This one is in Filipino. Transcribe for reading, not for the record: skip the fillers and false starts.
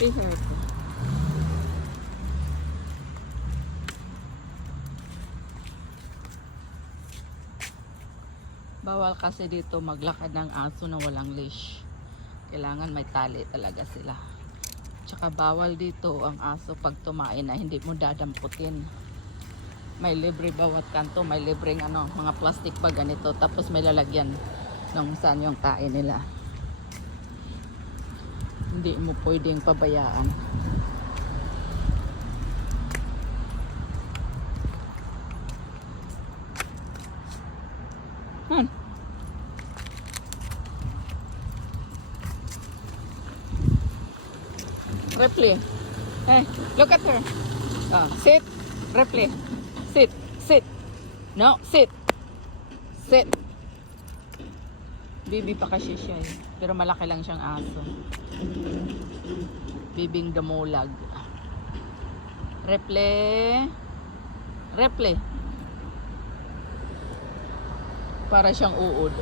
Pay her ito. Bawal kasi dito maglakad ng aso na walang leash. Kailangan may tali talaga sila. Tsaka bawal dito ang aso pag tumain na hindi mo dadamputin. May libre bawat kanto, may libreng mga plastic bag ganito, tapos may lalagyan ng saan yung kain nila. Hindi mo pwedeng pabayaan. Ripley. Hey, look at her. Sit. Ripley. Sit. Sit. No, sit. Sit. Baby pa kasi siya eh. Pero malaki lang siyang aso. Bibing damulag. Ripley. Ripley. Para siyang uod.